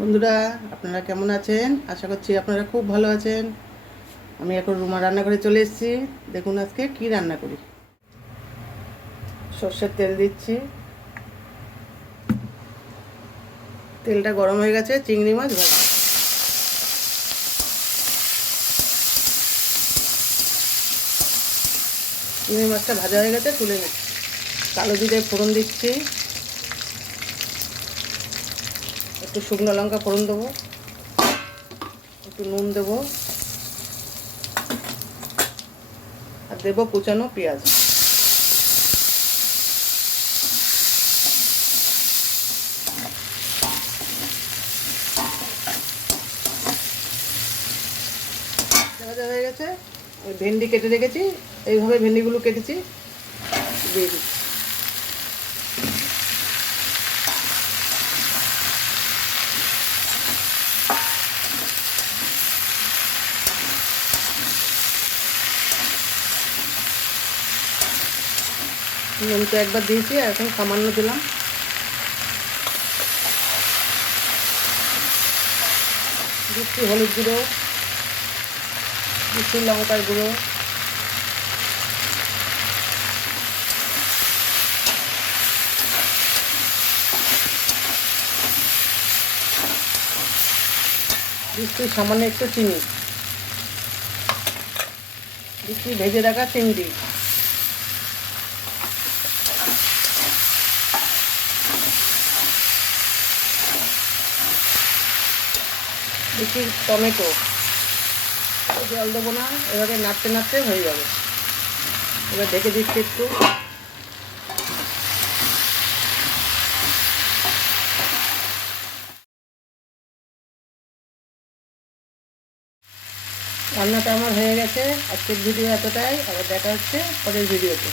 বন্ধুরা, আপনারা কেমন আছেন? আশা করছি আপনারা খুব ভালো আছেন। আমি এখন রুমা রান্নাঘরে চলে এসেছি। দেখুন আজকে কি রান্না করি। সর্ষের তেল দিচ্ছি। তেলটা গরম হয়ে গেছে, চিংড়ি মাছ ভাজা চিংড়ি মাছটা ভাজা হয়ে গেছে, তুলে নিচ্ছি। কালো জিরে ফোড়ন দিচ্ছি। একটু শুকনো লঙ্কা ফোড়ন দেবো, একটু নুন দেবো, আর দেবো কুচানো পেঁয়াজ। হয়ে গেছে। ভেন্ডি কেটে রেখেছি, এইভাবে ভেন্ডিগুলো কেটেছি, দিয়ে দিচ্ছি। নুন তো একবার দিয়েছি, আর এখন সামান্য দিলাম। দিচ্ছি হলুদ গুঁড়ো দিচ্ছি লঙ্কার গুঁড়ো। দিচ্ছি সামান্য একটু চিনি। দিচ্ছি ভেজে রাখা চিংড়ি। দিচ্ছি টমেটো। জল দেবো না, এভাবে নাড়তে নাড়তে হয়ে যাবে। এবার ঢেকে দিচ্ছি একটু। রান্নাটা আমার হয়ে গেছে, আজকের ভিডিও এতটাই। আবার দেখা হচ্ছে পরের ভিডিওতে।